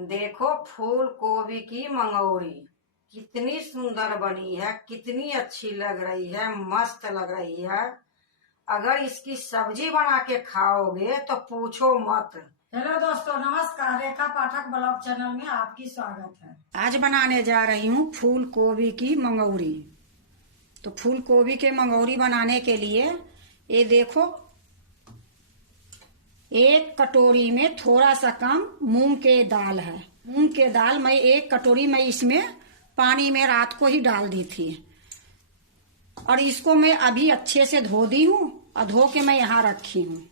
देखो फूल गोभी की मंगौरी कितनी सुंदर बनी है, कितनी अच्छी लग रही है, मस्त लग रही है। अगर इसकी सब्जी बना के खाओगे तो पूछो मत। हेलो दोस्तों, नमस्कार। रेखा पाठक ब्लॉग चैनल में आपकी स्वागत है। आज बनाने जा रही हूँ फूल गोभी की मंगौरी। तो फूल गोभी के मंगौरी बनाने के लिए ये देखो, एक कटोरी में थोड़ा सा कम मूंग के दाल है। मूंग के दाल मैं एक कटोरी में इसमें पानी में रात को ही डाल दी थी और इसको मैं अभी अच्छे से धो दी हूँ और धो के मैं यहाँ रखी हूँ।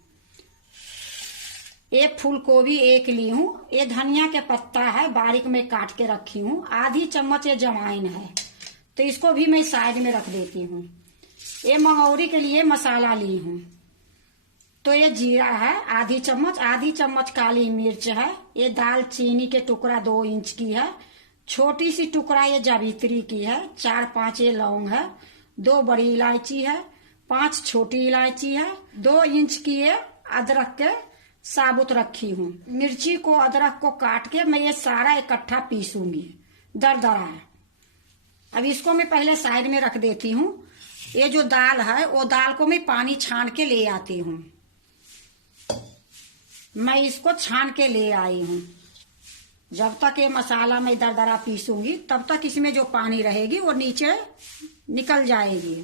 एक फूल गोभी एक ली हूँ। ये धनिया के पत्ता है, बारीक में काट के रखी हूँ। आधी चम्मच ये जमाइन है, तो इसको भी मैं साइड में रख देती हूँ। ये मंगौरी के लिए मसाला ली हूँ। तो ये जीरा है आधी चम्मच काली मिर्च है। ये दालचीनी के टुकड़ा 2 इंच की है। छोटी सी टुकड़ा ये जावित्री की है। 4-5 ये लौंग है। 2 बड़ी इलायची है। 5 छोटी इलायची है। 2 इंच की ये अदरक के साबुत रखी हूँ। मिर्ची को अदरक को काट के मैं ये सारा इकट्ठा पीसूंगी, दरदरा है। अब इसको मैं पहले साइड में रख देती हूँ। ये जो दाल है वो दाल को मैं पानी छान के ले आती हूँ। मैं इसको छान के ले आई हूँ। जब तक ये मसाला मैं दरदरा पीसूंगी तब तक इसमें जो पानी रहेगी वो नीचे निकल जाएगी।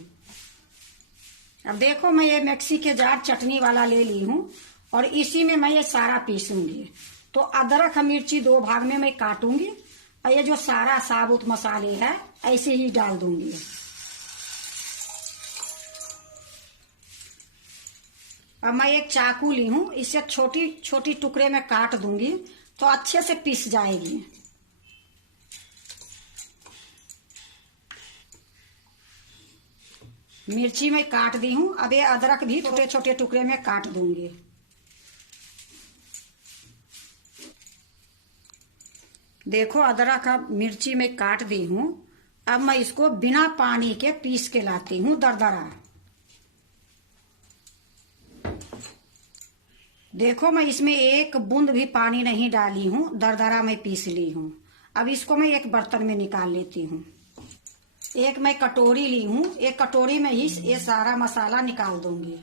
अब देखो, मैं ये मिक्सी के जार चटनी वाला ले ली हूँ और इसी में मैं ये सारा पीसूंगी। तो अदरक मिर्ची 2 भाग में मैं काटूंगी और ये जो सारा साबुत मसाले है ऐसे ही डाल दूंगी। अब मैं एक चाकू ली हूँ, इसे छोटी छोटी टुकड़े में काट दूंगी तो अच्छे से पीस जाएगी। मिर्ची मैं काट दी हूँ। अब ये अदरक भी छोटे छोटे टुकड़े में काट दूंगी। देखो, अदरक अब मिर्ची में काट दी हूँ। अब मैं इसको बिना पानी के पीस के लाती हूँ दरदरा। देखो, मैं इसमें एक बूंद भी पानी नहीं डाली हूँ, दरदरा मैं पीस ली हूँ। अब इसको मैं एक बर्तन में निकाल लेती हूँ। एक मैं कटोरी ली हूँ, एक कटोरी में ही ये सारा मसाला निकाल दूंगी।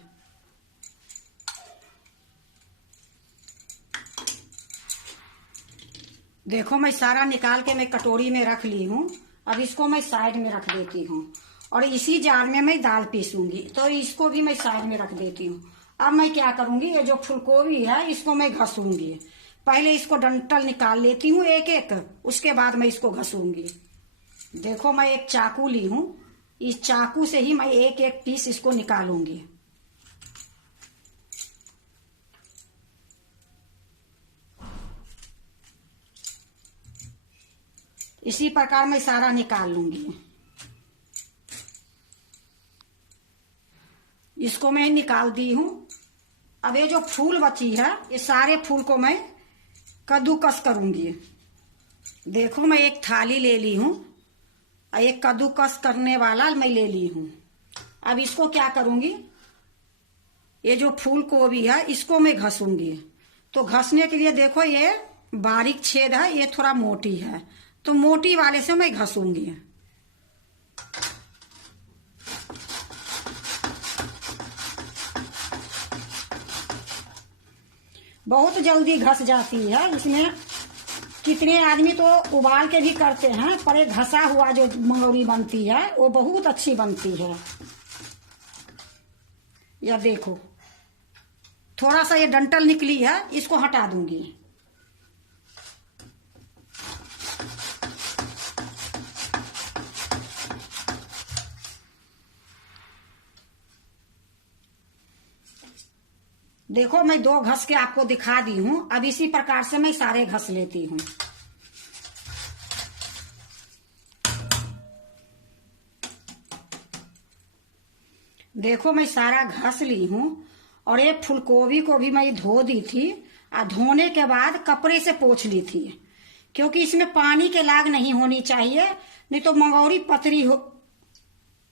देखो, मैं सारा निकाल के मैं कटोरी में रख ली हूँ। अब इसको मैं साइड में रख देती हूँ और इसी जार में मैं दाल पीसूंगी। तो इसको भी मैं साइड में रख देती हूँ। अब मैं क्या करूंगी, ये जो फूलगोभी है इसको मैं घसूंगी। पहले इसको डंठल निकाल लेती हूँ एक एक, उसके बाद मैं इसको घसूंगी। देखो, मैं एक चाकू ली हूँ, इस चाकू से ही मैं एक एक पीस इसको निकालूंगी। इसी प्रकार मैं सारा निकाल लूंगी। इसको मैं निकाल दी हूँ। अब ये जो फूल बची है ये सारे फूल को मैं कद्दूकस करूंगी। देखो, मैं एक थाली ले ली हूँ और एक कद्दूकस करने वाला मैं ले ली हूँ। अब इसको क्या करूंगी, ये जो फूल गोभी है इसको मैं घसूंगी। तो घसने के लिए देखो, ये बारीक छेद है, ये थोड़ा मोटी है, तो मोटी वाले से मैं घसूंगी। बहुत जल्दी घस जाती है। इसमें कितने आदमी तो उबाल के भी करते हैं, पर ये घसा हुआ जो मंगौरी बनती है वो बहुत अच्छी बनती है। यह देखो, थोड़ा सा ये डंठल निकली है, इसको हटा दूंगी। देखो, मैं 2 घस के आपको दिखा दी हूँ। अब इसी प्रकार से मैं सारे घस लेती हूँ। देखो, मैं सारा घस ली हूँ और ये फूलगोभी को भी मैं धो दी थी और धोने के बाद कपड़े से पोंछ ली थी, क्योंकि इसमें पानी के लाग नहीं होनी चाहिए, नहीं तो मंगौरी पतली हो।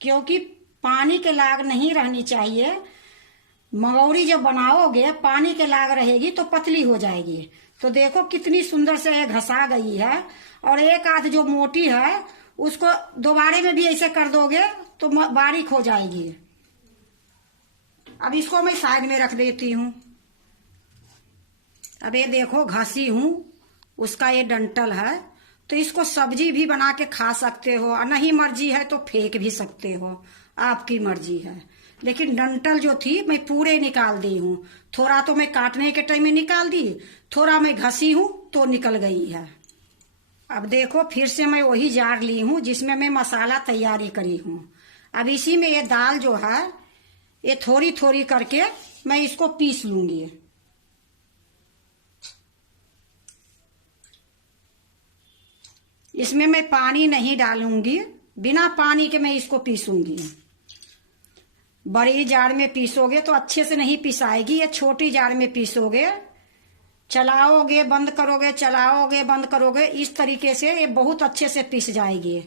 क्योंकि पानी के लाग नहीं रहनी चाहिए। मंगौरी जब बनाओगे पानी के लाग रहेगी तो पतली हो जाएगी। तो देखो कितनी सुंदर से ये घसा गई है। और एक आध जो मोटी है उसको दोबारे में भी ऐसे कर दोगे तो बारीक हो जाएगी। अब इसको मैं साइड में रख देती हूँ। अब ये देखो घसी हूँ, उसका ये डंठल है, तो इसको सब्जी भी बना के खा सकते हो, और नहीं मर्जी है तो फेंक भी सकते हो, आपकी मर्जी है। लेकिन डंठल जो थी मैं पूरे निकाल दी हूँ। थोड़ा तो मैं काटने के टाइम में निकाल दी, थोड़ा मैं घसी हूँ तो निकल गई है। अब देखो फिर से मैं वही जार ली हूँ जिसमें मैं मसाला तैयारी करी हूँ। अब इसी में ये दाल जो है ये थोड़ी थोड़ी करके मैं इसको पीस लूंगी। इसमें मैं पानी नहीं डालूंगी, बिना पानी के मैं इसको पीसूंगी। बड़ी जार में पीसोगे तो अच्छे से नहीं पिसाएगी, ये छोटी जार में पीसोगे, चलाओगे बंद करोगे, चलाओगे बंद करोगे, इस तरीके से ये बहुत अच्छे से पिस जाएगी।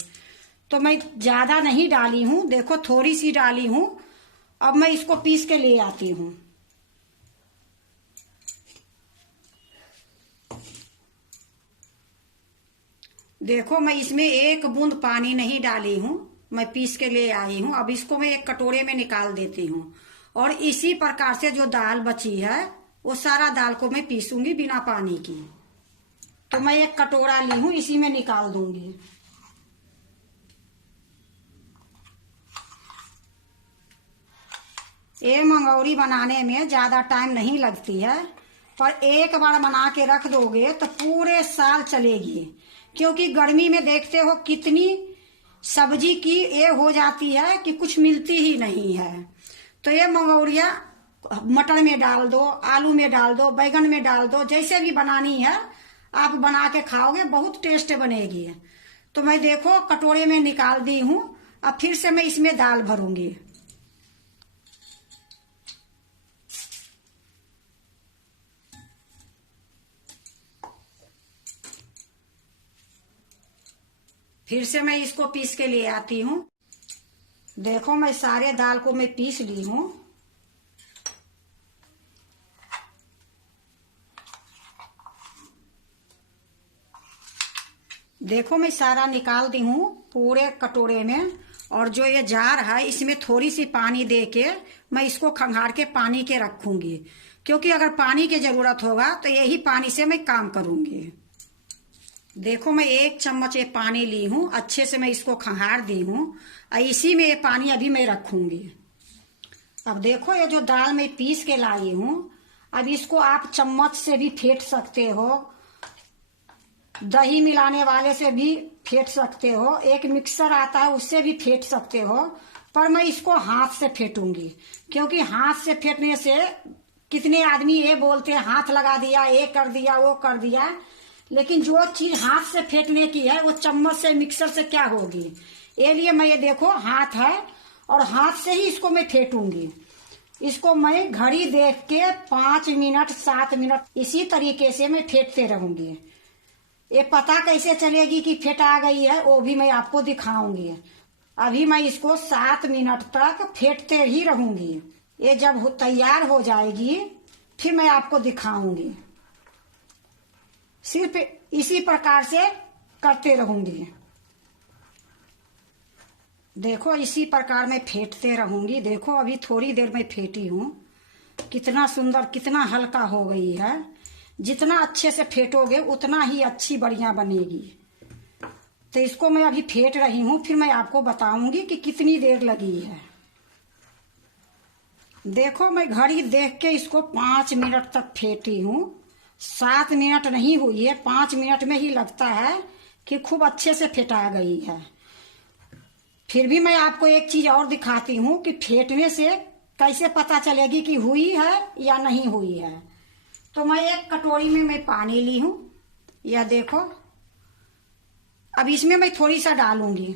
तो मैं ज्यादा नहीं डाली हूँ, देखो थोड़ी सी डाली हूँ। अब मैं इसको पीस के ले आती हूँ। देखो मैं इसमें एक बूंद पानी नहीं डाली हूँ, मैं पीस के ले आई हूँ। अब इसको मैं एक कटोरे में निकाल देती हूँ। और इसी प्रकार से जो दाल बची है वो सारा दाल को मैं पीसूंगी बिना पानी की। तो मैं एक कटोरा ली हूँ, इसी में निकाल दूंगी। ये मंगौरी बनाने में ज्यादा टाइम नहीं लगती है, पर एक बार बना के रख दोगे तो पूरे साल चलेगी। क्योंकि गर्मी में देखते हो कितनी सब्जी की ये हो जाती है कि कुछ मिलती ही नहीं है। तो ये मंगौरिया मटर में डाल दो, आलू में डाल दो, बैगन में डाल दो, जैसे भी बनानी है आप बना के खाओगे, बहुत टेस्ट बनेगी। तो मैं देखो कटोरे में निकाल दी हूँ। अब फिर से मैं इसमें दाल भरूंगी। फिर से मैं इसको पीस के ले आती हूँ। देखो मैं सारे दाल को मैं पीस ली हूँ। देखो मैं सारा निकाल दी हूँ पूरे कटोरे में। और जो ये जार है इसमें थोड़ी सी पानी दे के मैं इसको खंगार के पानी के रखूंगी, क्योंकि अगर पानी की जरूरत होगा तो यही पानी से मैं काम करूंगी। देखो मैं 1 चम्मच ये पानी ली हूँ, अच्छे से मैं इसको खंगार दी हूँ। इसी में ये पानी अभी मैं रखूंगी। अब देखो ये जो दाल मैं पीस के लाई हूँ, अब इसको आप चम्मच से भी फेंट सकते हो, दही मिलाने वाले से भी फेंट सकते हो, एक मिक्सर आता है उससे भी फेंट सकते हो। पर मैं इसको हाथ से फेंटूंगी, क्योंकि हाथ से फेंटने से कितने आदमी ये बोलते हैं हाथ लगा दिया, ये कर दिया, वो कर दिया। लेकिन जो चीज हाथ से फेंटने की है वो चम्मच से मिक्सर से क्या होगी। ये लिए मैं ये देखो हाथ है और हाथ से ही इसको मैं फेंटूंगी। इसको मैं घड़ी देख के 5 मिनट 7 मिनट इसी तरीके से मैं फेंटते रहूंगी। ये पता कैसे चलेगी कि फेंटा गई है वो भी मैं आपको दिखाऊंगी। अभी मैं इसको 7 मिनट तक फेंटते ही रहूंगी। ये जब तैयार हो जाएगी फिर मैं आपको दिखाऊंगी। सिर्फ इसी प्रकार से करते रहूंगी। देखो इसी प्रकार मैं फेंटते रहूंगी। देखो अभी थोड़ी देर में फेंटी हूँ, कितना सुंदर कितना हल्का हो गई है। जितना अच्छे से फेंटोगे उतना ही अच्छी बढ़िया बनेगी। तो इसको मैं अभी फेंट रही हूँ, फिर मैं आपको बताऊंगी कि कितनी देर लगी है। देखो मैं घड़ी देख के इसको 5 मिनट तक फेंटी हूँ। 7 मिनट नहीं हुई है, 5 मिनट में ही लगता है कि खूब अच्छे से फेंटा गई है। फिर भी मैं आपको एक चीज और दिखाती हूँ कि फेंटने से कैसे पता चलेगी कि हुई है या नहीं हुई है। तो मैं एक कटोरी में मैं पानी ली हूँ, यह देखो। अब इसमें मैं थोड़ी सा डालूंगी।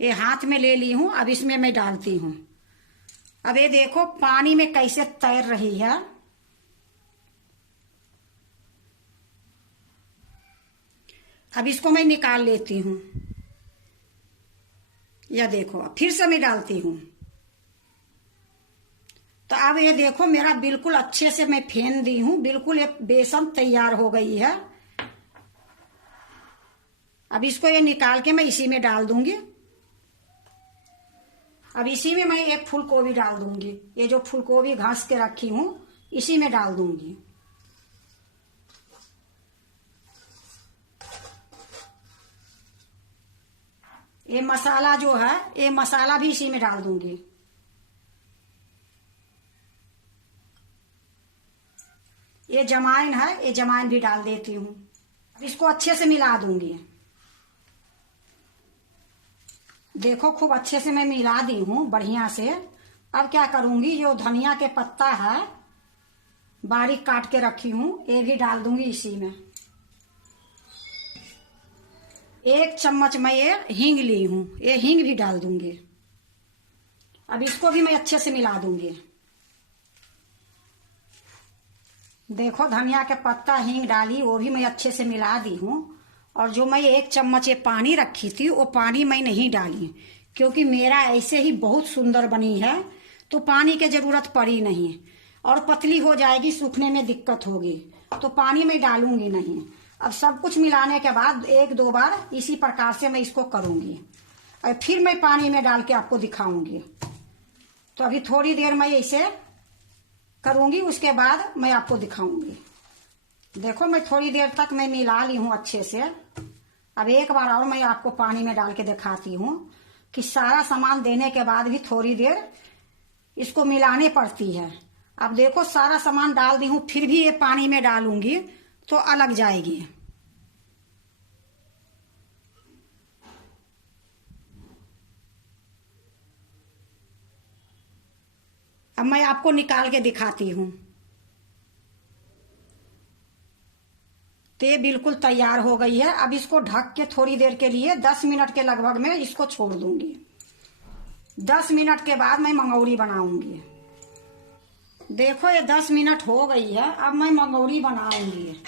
ये हाथ में ले ली हूँ, अब इसमें मैं डालती हूँ। अब ये देखो पानी में कैसे तैर रही है। अब इसको मैं निकाल लेती हूँ। यह देखो फिर से मैं डालती हूँ। तो अब ये देखो मेरा बिल्कुल अच्छे से मैं फेन दी हूँ, बिल्कुल ये बेसन तैयार हो गई है। अब इसको ये निकाल के मैं इसी में डाल दूंगी। अब इसी में मैं एक फूल गोभी डाल दूंगी, ये जो फूल गोभी घास के रखी हूँ इसी में डाल दूंगी। ये मसाला जो है, ये मसाला भी इसी में डाल दूंगी। ये जमाइन है, ये जमाइन भी डाल देती हूँ। अब इसको अच्छे से मिला दूंगी। देखो खूब अच्छे से मैं मिला दी हूँ बढ़िया से। अब क्या करूंगी, जो धनिया के पत्ता है बारीक काट के रखी हूँ ये भी डाल दूंगी इसी में। 1 चम्मच मैं ये हींग ली हूँ, ये हींग भी डाल दूंगी। अब इसको भी मैं अच्छे से मिला दूंगी। देखो धनिया के पत्ता हींग डाली, वो भी मैं अच्छे से मिला दी हूँ। और जो मैं 1 चम्मच ये पानी रखी थी वो पानी मैं नहीं डाली, क्योंकि मेरा ऐसे ही बहुत सुंदर बनी है तो पानी की जरूरत पड़ी नहीं। और पतली हो जाएगी, सूखने में दिक्कत होगी, तो पानी मैं डालूंगी नहीं। अब सब कुछ मिलाने के बाद 1-2 बार इसी प्रकार से मैं इसको करूंगी और फिर मैं पानी में डाल के आपको दिखाऊंगी। तो अभी थोड़ी देर मैं इसे करूंगी, उसके बाद मैं आपको दिखाऊंगी। देखो मैं थोड़ी देर तक मैं मिला ली हूँ अच्छे से। अब एक बार और मैं आपको पानी में डाल के दिखाती हूँ कि सारा सामान देने के बाद भी थोड़ी देर इसको मिलाने पड़ती है। अब देखो सारा सामान डाल दी हूँ, फिर भी ये पानी में डालूंगी तो अलग जाएगी। अब मैं आपको निकाल के दिखाती हूँ। तो ये बिल्कुल तैयार हो गई है। अब इसको ढक के थोड़ी देर के लिए 10 मिनट के लगभग में इसको छोड़ दूंगी। 10 मिनट के बाद मैं मंगौरी बनाऊंगी। देखो ये 10 मिनट हो गई है, अब मैं मंगौरी बनाऊंगी।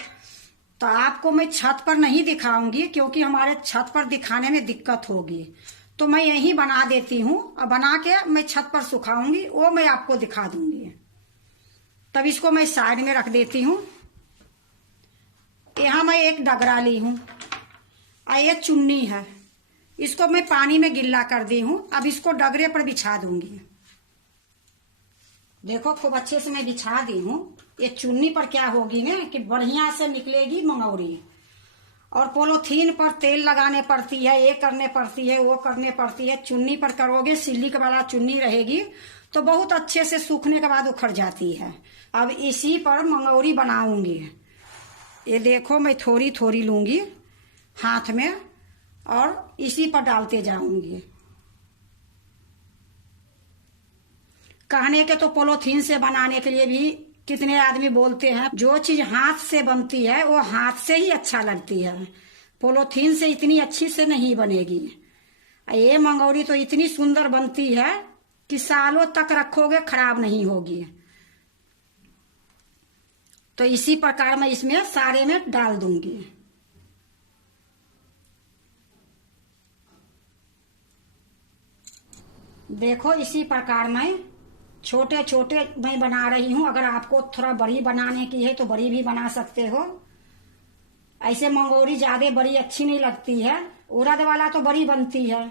तो आपको मैं छत पर नहीं दिखाऊंगी, क्योंकि हमारे छत पर दिखाने में दिक्कत होगी, तो मैं यहीं बना देती हूँ और बना के मैं छत पर सुखाऊंगी, वो मैं आपको दिखा दूंगी। तब इसको मैं साइड में रख देती हूँ। यहाँ मैं एक डगरा ली हूँ और ये चुन्नी है, इसको मैं पानी में गिल्ला कर दी हूँ। अब इसको डगरे पर बिछा दूंगी। देखो खूब अच्छे से मैं बिछा दी हूँ। ये चुन्नी पर क्या होगी ना कि बढ़िया से निकलेगी मंगौरी। और पोलोथीन पर तेल लगाने पड़ती है, ये करने पड़ती है, वो करने पड़ती है। चुन्नी पर करोगे, सिल्ली के वाला चुन्नी रहेगी तो बहुत अच्छे से सूखने के बाद उखड़ जाती है। अब इसी पर मंगौरी बनाऊंगी। ये देखो मैं थोड़ी थोड़ी लूंगी हाथ में और इसी पर डालते जाऊंगी। कहने के तो पोलोथीन से बनाने के लिए भी कितने आदमी बोलते हैं, जो चीज हाथ से बनती है वो हाथ से ही अच्छा लगती है, पोलोथीन से इतनी अच्छी से नहीं बनेगी। ये मंगौरी तो इतनी सुंदर बनती है कि सालों तक रखोगे खराब नहीं होगी। तो इसी प्रकार मैं इसमें सारे में डाल दूंगी। देखो इसी प्रकार मैं छोटे छोटे मैं बना रही हूँ। अगर आपको थोड़ा बड़ी बनाने की है तो बड़ी भी बना सकते हो। ऐसे मंगौरी ज्यादा बड़ी अच्छी नहीं लगती है, उड़द वाला तो बड़ी बनती है,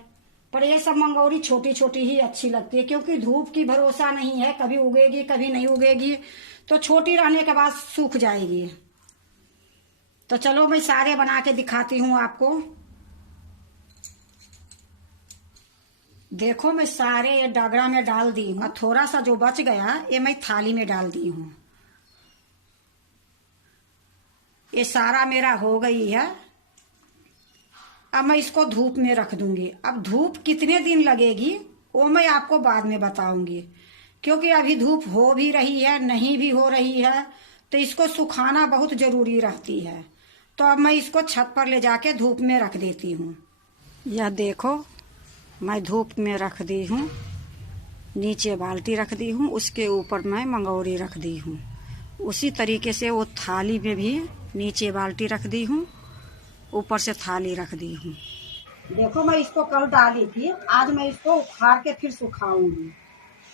पर ये सब मंगौरी छोटी छोटी ही अच्छी लगती है, क्योंकि धूप की भरोसा नहीं है, कभी उगेगी कभी नहीं उगेगी, तो छोटी रहने के बाद सूख जाएगी। तो चलो मैं सारे बना के दिखाती हूँ आपको। देखो मैं सारे ये डगरा में डाल दी हूँ। थोड़ा सा जो बच गया ये मैं थाली में डाल दी हूँ। ये सारा मेरा हो गई है। अब मैं इसको धूप में रख दूंगी। अब धूप कितने दिन लगेगी वो मैं आपको बाद में बताऊंगी, क्योंकि अभी धूप हो भी रही है नहीं भी हो रही है, तो इसको सुखाना बहुत जरूरी रहती है। तो अब मैं इसको छत पर ले जाके धूप में रख देती हूँ। यह देखो मैं धूप में रख दी हूँ, नीचे बाल्टी रख दी हूँ, उसके ऊपर मैं मंगौरी रख दी हूँ। उसी तरीके से वो थाली में भी नीचे बाल्टी रख दी हूँ, ऊपर से थाली रख दी हूँ। देखो मैं इसको कल डाली थी, आज मैं इसको उखाड़ के फिर सुखाऊंगी।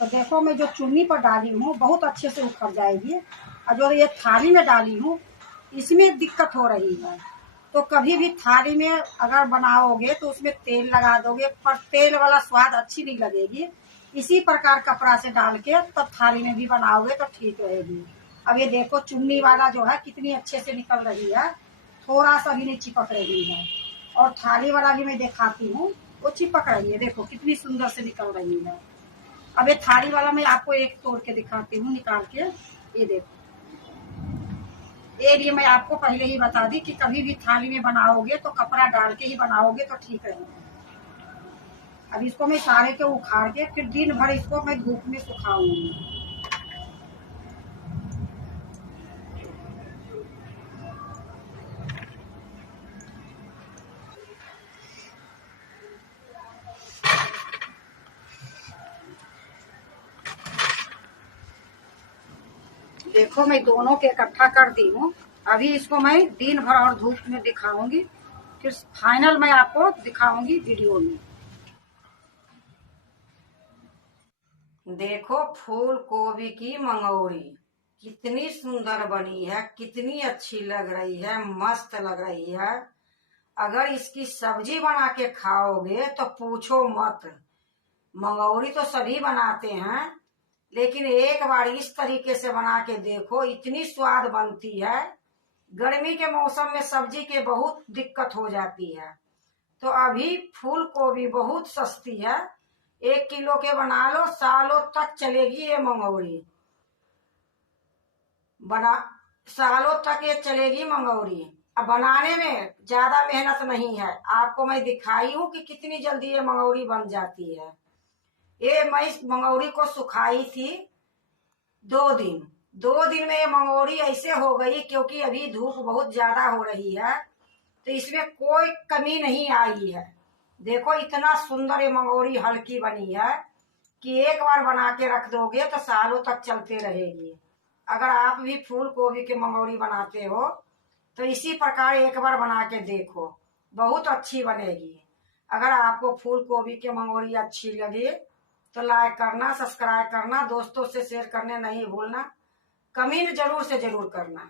तो देखो मैं जो चुन्नी पर डाली हूँ बहुत अच्छे से उखड़ जाएगी। और जो ये थाली में डाली हूँ इसमें दिक्कत हो रही है। तो कभी भी थाली में अगर बनाओगे तो उसमें तेल लगा दोगे, पर तेल वाला स्वाद अच्छी नहीं लगेगी। इसी प्रकार कपड़ा से डाल के तब थाली में भी बनाओगे तो ठीक रहेगी। अब ये देखो चुन्नी वाला जो है कितनी अच्छे से निकल रही है, थोड़ा सा भी नहीं चिपक रही है। और थाली वाला भी मैं दिखाती हूँ, वो चिपक रही है, देखो कितनी सुंदर से निकल रही है। अब ये थाली वाला मैं आपको एक तोड़ के दिखाती हूँ निकाल के। ये देखो, ये लिए मैं आपको पहले ही बता दी कि कभी भी थाली में बनाओगे तो कपड़ा डाल के ही बनाओगे तो ठीक रहेगा। अब इसको मैं सारे के उखाड़ के फिर दिन भर इसको मैं धूप में सुखाऊंगी। देखो मैं दोनों के इकट्ठा कर दी हूँ। अभी इसको मैं दिन भर और धूप में दिखाऊंगी, फिर फाइनल मैं आपको दिखाऊंगी वीडियो में। देखो फूल गोभी की मंगौरी कितनी सुंदर बनी है, कितनी अच्छी लग रही है, मस्त लग रही है। अगर इसकी सब्जी बना के खाओगे तो पूछो मत। मंगौरी तो सभी बनाते हैं, लेकिन एक बार इस तरीके से बना के देखो, इतनी स्वाद बनती है। गर्मी के मौसम में सब्जी के बहुत दिक्कत हो जाती है, तो अभी फूल गोभी बहुत सस्ती है। 1 किलो के बना लो, सालों तक चलेगी ये मंगौरी। बना सालों तक ये चलेगी मंगौरी। अब बनाने में ज्यादा मेहनत नहीं है, आपको मैं दिखाई हूँ कि कितनी जल्दी ये मंगौरी बन जाती है। ये मैं इस मंगौरी को सुखाई थी 2 दिन में ये मंगौरी ऐसे हो गई, क्योंकि अभी धूप बहुत ज्यादा हो रही है तो इसमें कोई कमी नहीं आई है। देखो इतना सुंदर ये मंगौरी हल्की बनी है कि एक बार बना के रख दोगे तो सालों तक चलते रहेगी। अगर आप भी फूल गोभी के मंगौरी बनाते हो तो इसी प्रकार एक बार बना के देखो, बहुत अच्छी बनेगी। अगर आपको फूल गोभी के मंगौरी अच्छी लगे तो लाइक करना, सब्सक्राइब करना, दोस्तों से शेयर करने नहीं भूलना, कमेंट जरूर से जरूर करना।